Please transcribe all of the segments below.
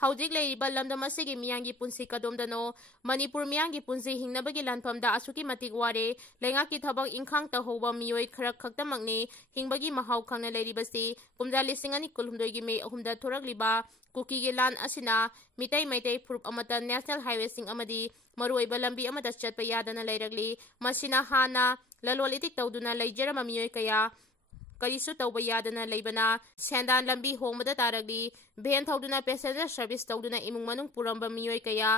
Haudik leiriba lamdam asigi miyangi punsi kadomdano Manipur miyangi punsi hingnabagi lanfamda asuki matik ware lengaki thabak ingkhang tahouba miyoi khara khaktamakni hingbagi mahau khangna leiribasi pumja lising ani kulhumdoi gi me ahumda thoragliba Kuki gi lan asina mitai maitai furup amata national highway sing amadi maruoiba lambi amada chatpa yadana leiragli masina hana lalol itik tawduna leijarama miyoi kaya karisu tawba yadana leibana sendan lambi hongmada taragli ben thawduna passenger service tawduna imung manung puramba miyoi kaya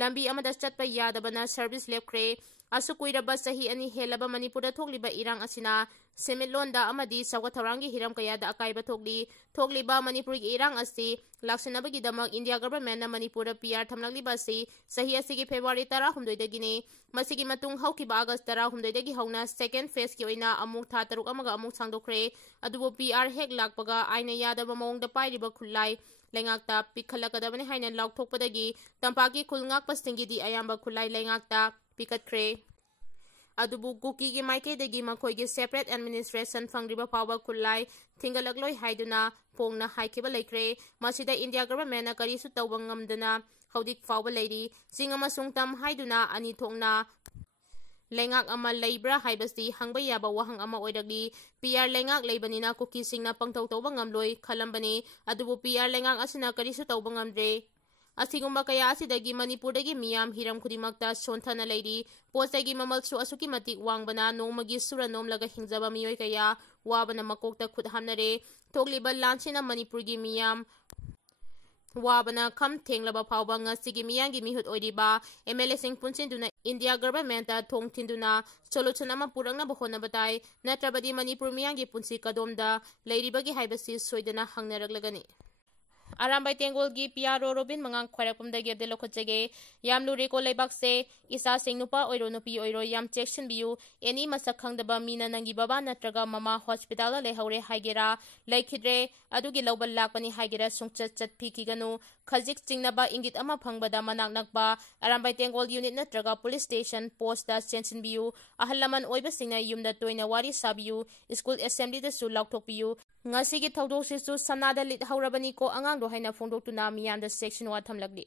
lambi amada chatpa yadabana service Lkkhre asu kuiraba sahi ani helaba manipura thokliba irang asina semilonda amadi sawatharangi hiram kaya da akaiba thokliba manipuri irang asi laksanabagi damak India government na manipura PR thamlagliba si sahi asigi February 10 dagini masigi matung haukiba August 10 dagi hauna second phase ki oina amuk tha taruk amaga amuk sangdokre adubo PR hek lakpaga aina yadaba mawongda pairiba khulai lengakta pikhalakadabani haina laukthokpadagi tampaki khulngak pastingi di ayamba khulai lengakta Lkkhre adubu Kuki gi maike dagi makhoi gi separate administration fangriba pawa khulai thingalakloi haiduna pongna haikiba Lkkhre masida India government na karisu tawba ngamdana haudik fawba leiri jingama sungtam haiduna ani thongna lengak ama leibra haibasi hangba yaba wahang ama oiragli PR lengak leibanina Kuki singna pangtau tawba ngamloi khalambani adubu PR lengak asina karisu tawba ngamdre Asigumba kaya asidagi Manipurdagi miyam hiram khudimakta sonthana leiri posagi mamalsu asuki matik wangbana nongmagi suranomlaga hingjaba miyoi kaya wabana makokta khudhamnare thogliba lansina Manipurgi miyam wabana kham thenglaba phawba ngasigi miyangi mihut oiriba MLA sing punsinduna India government ta thongthinduna solution ama purangna bahona batai natrabadi Manipur miyangi punsi kadomda leiribagi haibasi soidana hangnaraglagani Arambai Tengol gi Piaro Robin Mangang khwarakum dagi abdelo khojage yamlu reko leibak se isa singnupa oiro nupi oiro yam chection biu any masak khangdaba mina nangi baba natraga mama hospital le haure haigera Lkkhre adugi lobal lakpani haigera sungchat chat phiki ganu khajik chingnaba ingit ama phangbada manak nakba Arambai Tengol unit natraga police station post da chenchin biu ahallaman oiba singna yumda toina wari sabiu school assembly da su laukthok biu ngasi gi thawdok sisu sanada lit haurabani ko angang do haina phongdoktuna miyanda Cheksinwa thamlagli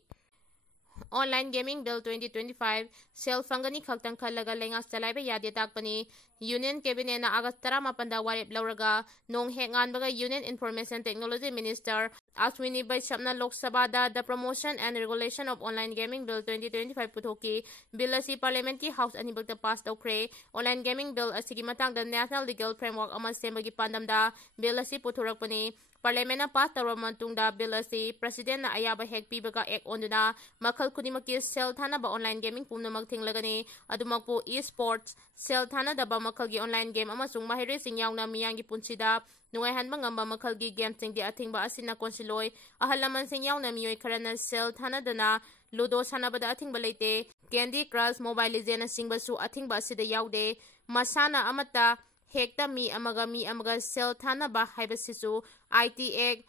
Online Gaming Bill 2025 Sel Fangani Khaktang Khalaga Lengas Chalaiba Yade Takpani Union Cabinet na August 18 da warip lauraga nong henganbaga Union Information Technology Minister Ashwini Vaishapna Lok Sabha da the Promotion and Regulation of Online Gaming Bill 2025 puthoki bill asi Parliament ki House anibagta pass Lkkhre Online Gaming Bill asigi matang the National Legal Framework ama sembagi pandamda bill asi puthorakpani Parliament na pass tawramatungda bill asi President na ayaba hek pibaga ek onduna makhal khudimaki sel thana ba online gaming pumnamak thinglagani adumakpo e-sports sel thana da ba makhalgi online game amasung mahire sing yauna miyangi punsida nungai hanba ngamba makhalgi game sing di athingba asina konsiloi ahalaman sing yauna miyoi kharana sel thana dana ludo sanabada athingba leite Candy Crush Mobile Legends singba su athingba asida yaude masana amata hekta mi amaga sel thana ba haibasisu IT Act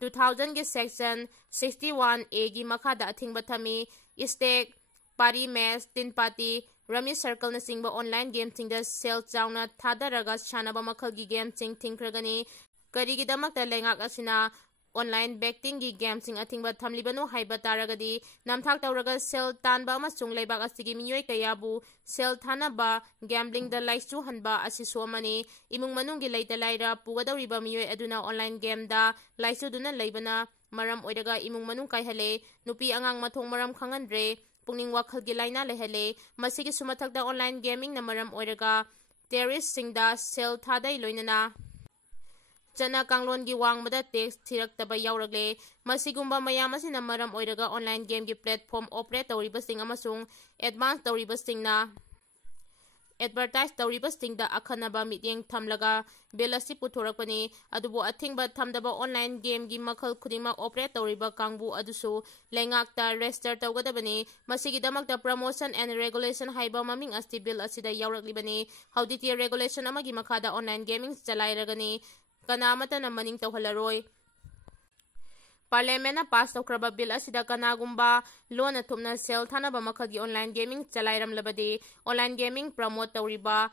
2000 के section 61A की मखादा अथिंगबा थमी stake पारी match तीन party rummy circle न सिंगबा online game सिंग द सेल चाउना थादरगा शानाबा मखल की गेम सिंग थिंगख्रगनी करिगिदमक त लेंगाक असिना online betting gi game sing athingba thamlibano haiba taragadi namthak tawraga sel tanba ama sunglebak asigi miyoi kayabu sel thana ba gambling da laisu hanba asi somani imung manung gi leita laira pugadawriba miyoi aduna online game da laisu duna leibana maram oidaga imung manung kai hale nupi angang mathong maram khangandre pungning wakhal gi laina lehale masigi sumathak da online gaming na maram oidaga terrorist singda sel thadai loinana Chana kanglon gi wangmada text thiraktaba yauragle masigumba mayam asina maram oiraga online game gi platform operate tawriba sing amasung advance tawriba singna advertise tawriba singda akhanaba mityeng thamlaga belasi puthorakpani adubo athingba thamdaba online game gi makhal khudima operate tawriba kangbu adusu lengakta register tawgadabani masigi damakta promotion and regulation haiba maming asti bill asida yauraklibani hauditi regulation amagi makhada online gaming chalairagani kanamata na maning tawhalaroi Parliament na pass tawkraba bill asida kanagumba loan athumna sel thana ba makhagi online gaming chalairam labadi online gaming promote tawriba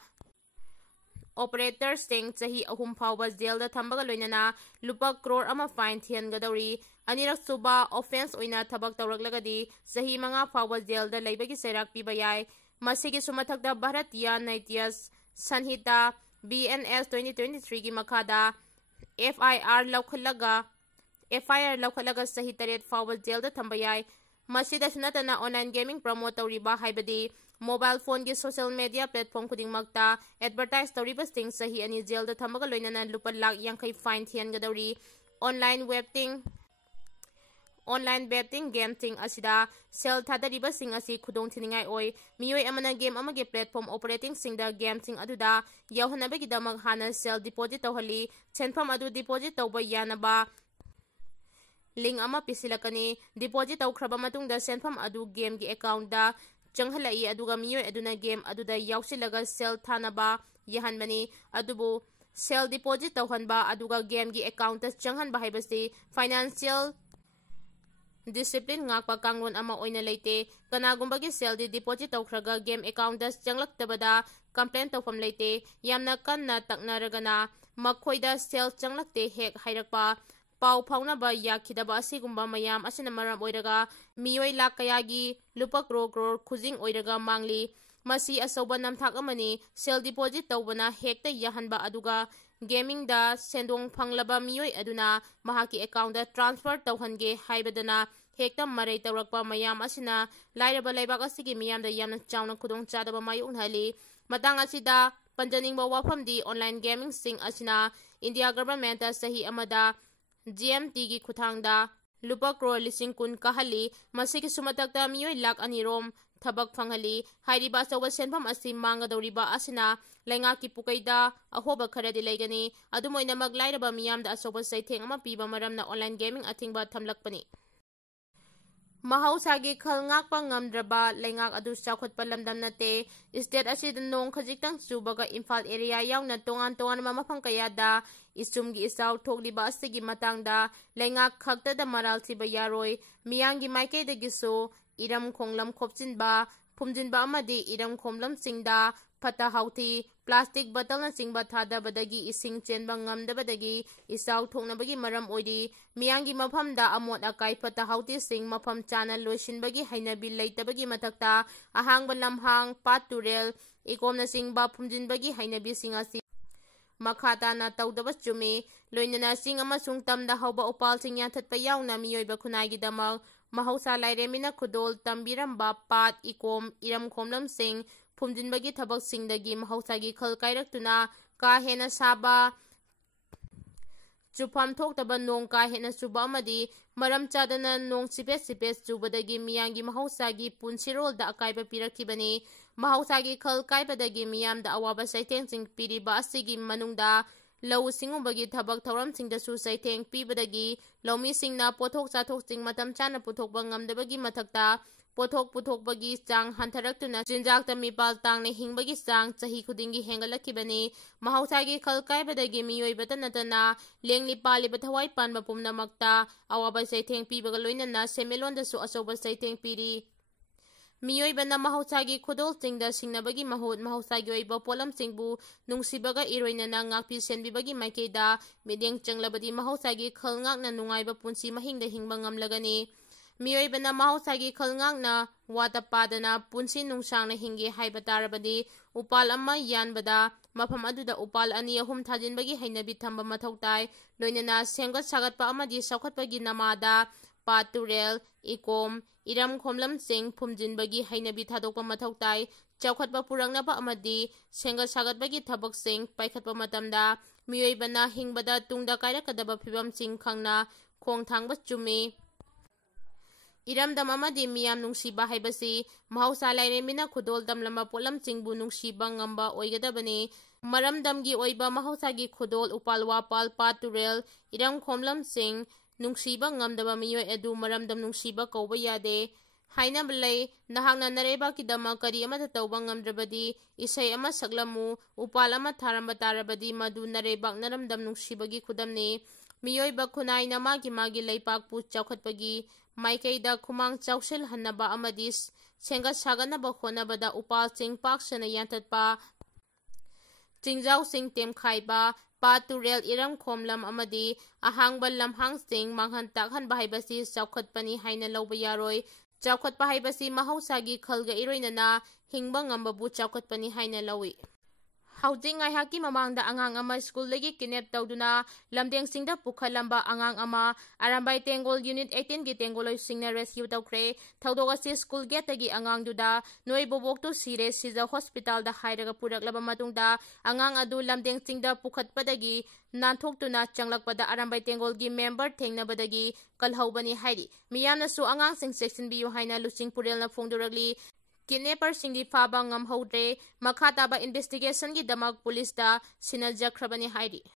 ऑपरेटर्ससिंग चाही 3 फाउबा jail थंबगा लोइनना लुपा करोड़ अमा fine थियनगदौरी अनिरक सुबा offence ओइना थबक तौरकलगदी चाही 5 फाउबा jail दा लेबगी सेराक पिबा याय मसिगी सुमथकदा भारतीय नैत्य संहिता BNS 2023 की मखादा FIR लौखलगा चाही 3 फाउबा जेल दा थंबा याय मसिदा सुनतना ऑनलाइन गेमिंग प्रमोट तौरिबा हाइबदी मोबाइल फोन की सोशल मीडिया प्लेटफॉर्म खुदिंगमक्ता एडवर्टाइज तौरिबसिंग चाही 2 जेल दा थंबगा लोइनना लुपा लाख 50 फाइन थियनगदौरी ऑनलाइन बेटिंग गेमसिंग असिदा सेल थादरिबसिंग असि खुदोंग थिनिंगाई ओय मियोय अमना गेम अमगे प्लेटफॉर्म ऑपरेटिंग सिंगदा गेमसिंग अदुदा यावहनबगिदमक हाना सेल डिपॉजिट तौहली सेनफम अदु डिपॉजिट तौबा यानबा लिंक अमा पिसिलकनी डिपॉजिट तौख्रबा मतुंगदा सेनफम अदु गेम की अकाउंट दा चंगहलाई अदुगा मियोय अदुना गेम अदुदा यावसिलगा सेल थानबा यहनबनी अदुबु सेल डिपॉजिट तौहनबा अदुगा गेम की अकाउंट चंगहनबा हाइबसि financial discipline ngakpa kanglon ama oina leite kanagumba gi sel di deposit tawkhraga game account da changlaktabada complaint tawfam leite yamna kanna taknaragana makhoida sel changlakte hek hairakpa pau phauna ba yakhidaba asigumba mayam asina maram oiraga miyoi lakaya gi lupa crore khujing oiraga mangli masi asoba namthak amani sel deposit tawbana hekta yahanba aduga gaming दा सेंदोंग फंगलबा मियोय अदुना महाकी account दा transfer तौहनगे हाइबदना हेक्ता मरै तौरकपा मयाम असिना लाइरबा लेबाक असिगी मियामदा यामना चावना खुदोंग चादबा मायुंगहली Matang असिदा पंजनिंगबा वाफमदी online gaming सिंग असिना India government सही अमदा GMT की खुथांगदा लुपा करोड़ 10,000 कहली मसिगी सुमतकता मियोय लाख 2 रोम थबक फंगली हाइरिबा अचौबा सेनफम असि मांगदौरिबा असिना लैंगा की पुकैदा अहोबा खरदि लेगनी अदुमोइनमक लाइरबा मियामदा अचौबा सैथेंग अमा पीबा मरमना ऑनलाइन गेमिंग अथिंगबा थमलकपनी महौसागी खलंगाकपा ngamdraba लैंगाक अदु चाखोटपा लमदम नते स्टेट असिद नोंग खजिक्तंग चुबगा इम्फाल एरिया यावना तोंगान तोंगान मफम कयादा इसुमगी इसाउ थोगलिबा असिगी मतंगदा लैंगाक खक्तदा मरालसिबा यारोय मियांगी माइकेदगिसो इरम खोंगलम खोपचिनबा फुमजिनबा अमदी इरम खोमलम सिंगदा फता हाउथी प्लास्टिक बटलना चिंगबा थादबदगी इसिंग चेनबा ngamdabadagi इसाउ थोंगनबगी मरम ओइदी मियांगी मफमदा अमोट अकाई फता हाउथी सिंग मफम चाना लोइसिनबगी हैनबी लैतबगी मथक्ता अहांगबा लमहांग पाट तुरेल इकोमना सिंगबा फुमजिनबगी हैनबी सिंगासी मखाताना तौदबा चुमी लोइनना सिंग अमसुंग तमदा हौबा उपाल सिंग याथतपा यावना मियोइबा खुनाइगिदमक महौसा लाइरेमिना खुदोल तंबिरंबा पाट इकोम इरम खोमलम सिंग फुमजिनबगी थबक सिंगदगी महौसागी खल काइरक्तुना का हेना साबा चुफम थोक्तबा नोंग का हेना चुबा अमदी मरम चादना नोंग सिपेस चुबदगी मियांगी महौसागी पुनसिरोलदा अकाइबा पिरखिबनी महौसागी खल काइबदगी मियामदा अवाबा सैथेंग सिंग पिरिबा असिगी मनुंगदा लौ सिंगुबगी थबक थौरम सिंगदसु सैथेंग पिबदगी लौमी सिंगना पोथोक चाथोक सिंग मतम चाना पुथोकबा ngamdabagi मथक्ता पोथोक पुथोकबगी चांग हंथरक्तुना चिंजाक्ता मिपाल तांगने हिंगबगी चांग चाही खुदिंगी हेंगलखिबनी महौसागी खल काइबदगी मियोइबता नतना लेंगली पालिबा थवाई Panba पुमनमक्ता अवाबा सैथेंग पिबगा लोइनना सेमेलोंदसु अचौबा सैथेंग पिरी मियोइबना महौसागी खुदोलसिंगदा सिंगनबगी महूत महौसागी ओइबा पोलमसिंगबु नुंगसिबगा इरोइनना ngakpi senbibagi maikeida mideng changlabadi mahausaगी खलंगाकना नुंगाइबा पुंसी महिंगदा हिंगबा ngamlagani मियोइबना महौसागी खलंगाकना वातापादना पुंसी नुंगसांगना Hinge हाइबा तारबदी उपाल अमा यानबदा मफम अदुदा उपाल अनि अहुम थाजिनबगी हैनबी थंबा मथौताय लोइनना सेंगत सागतपा अमादी सौखतपगी नमादा पातुरेल इकोम इरम खोमलम सिंग फुमजिनबगी हैनबी थादोकपा मथौताय चौखतपा पुरंगनबा अमदी सेंगत सागतबगी थबक सिंग पाइखतपा मतमदा मियोइबना हिंगबदा तुंगदा कायरकदबा फिबम सिंग खंगना खोंगथांगबा चुमी इरमदम अमदी मियाम नुंगसिबा हाइबसी महौसा लाइरेमिना खुदोल दमलमा पोलम सिंगबु नुंगसिबा ngamba ओइगदबनी मरमदमगी ओइबा महौसागी खुदोल उपाल वापाल पातुरेल इरम खोमलम सिंग नुंगसिबा ngamdaba मियोय एदु मरमदम नुंगसिबा कौबा यादे हाइनबलै नहांगना नरेबाकिदमा करी अमदा तौबा ngamdrabadi इसै अमा सकलमु उपाल अमा थारंबा तारबदी मदु नरेबाक नरमदम नुंगसिबगी खुदमनी मियोइबा खुनाइना मागी लैपाकपु चौखतपगी माइकैदा खुमांग चौसिल हन्नबा अमदी सेंगत सागनबा होनबदा उपाल सिंग पाक्सना यांततपा ꯆꯤꯡꯖꯥꯎꯁꯤꯡ ꯇꯦꯝꯈꯥꯏꯕ, ꯄꯥꯠ ꯇꯨꯔꯦꯜ ꯏꯔꯝ ꯈꯣꯝꯂꯝ ꯑꯃꯗꯤ ꯑꯍꯥꯡꯕ ꯂꯝꯍꯥꯡꯁꯤꯡ ꯃꯥꯡꯍꯟ ꯇꯥꯛꯍꯟꯕ ꯍꯥꯏꯕꯁꯤ ꯆꯥꯎꯈꯠꯄꯅꯤ ꯍꯥꯏꯅ ꯂꯧꯕ ꯌꯥꯔꯣꯏ꯫ ꯆꯥꯎꯈꯠꯄ ꯍꯥꯏꯕꯁꯤ ꯃꯍꯧꯁꯥꯒꯤ ꯈꯜꯒ ꯏꯔꯣꯏꯅꯅ ꯍꯤꯡꯕ ꯉꯝꯕꯕꯨ ꯆꯥꯎꯈꯠꯄꯅꯤ ꯍꯥꯏꯅ ꯂꯧꯏ꯫ ꯍꯧꯖꯤꯛ ꯉꯥꯏꯍꯥꯛꯀꯤ ꯃꯃꯥꯡꯗ ꯑꯉꯥꯡ ꯑꯃ ꯁ꯭ꯀꯨꯜꯗꯒꯤ ꯀꯤꯗꯅꯦꯞ ꯇꯧꯗꯨꯅ ꯂꯝꯗꯦꯡꯁꯤꯡꯗ ꯄꯨꯈꯠꯂꯝꯕ ꯑꯉꯥꯡ ꯑꯃ ꯑꯔꯥꯝꯕꯥꯏ ꯇꯦꯡꯒꯣꯜ ꯌꯨꯅꯤꯠ 18ꯒꯤ ꯇꯦꯡꯒꯣꯜꯂꯣꯏꯁꯤꯡꯅ ꯔꯦꯁꯀ꯭ꯌꯨ ꯇꯧꯈ꯭ꯔꯦ꯫ ꯊꯧꯗꯣꯛ ꯑꯁꯤ ꯁ꯭ꯀꯨꯜ ꯒꯦꯠꯇꯒꯤ ꯑꯉꯥꯡꯗꯨꯗ "ꯅꯣꯏ ꯕꯣꯕꯣꯛꯇꯨ ꯁꯤꯔꯦ, ꯁꯤꯖ ꯍꯣꯁꯄꯤꯇꯥꯜꯗ" ꯍꯥꯏꯔꯒ ꯄꯨꯔꯛꯂꯕ ꯃꯇꯨꯡꯗ ꯑꯉꯥꯡ ꯑꯗꯨ ꯂꯝꯗꯦꯡꯁꯤꯡꯗ ꯄꯨꯈꯠꯄꯗꯒꯤ ꯅꯥꯟꯊꯣꯛꯇꯨꯅ ꯆꯪꯂꯛꯄꯗ ꯑꯔꯥꯝꯕꯥꯏ ꯇꯦꯡꯒꯣꯜꯒꯤ ꯃꯦꯝꯕꯔ ꯊꯦꯡꯅꯕꯗꯒꯤ ꯀꯜꯍꯧꯕꯅꯤ ꯍꯥꯏꯔꯤ꯫ ꯃꯤꯌꯥꯝꯅꯁꯨ ꯑꯉꯥꯡꯁꯤꯡ ꯆꯦꯛꯁꯤꯟꯕꯤꯌꯨ ꯍꯥꯏꯅ ꯂꯨꯆꯤꯡ ꯄꯨꯔꯦꯜꯅ ꯐꯣꯡꯗꯣꯔꯛꯂꯤ꯫ ꯀꯤꯗꯅꯦꯄꯔꯁꯤꯡꯗꯤ ꯐꯥꯕ ꯉꯝꯍꯧꯗ꯭ꯔꯦ꯫ ꯃꯈꯥ ꯇꯥꯕ ꯏꯟꯚꯦꯁꯇꯤꯒꯦꯁꯟꯒꯤꯗꯃꯛ ꯄꯨꯂꯤꯁꯇ ꯁꯤꯟꯅꯖꯈ꯭ꯔꯕꯅꯤ ꯍꯥꯏꯔꯤ꯫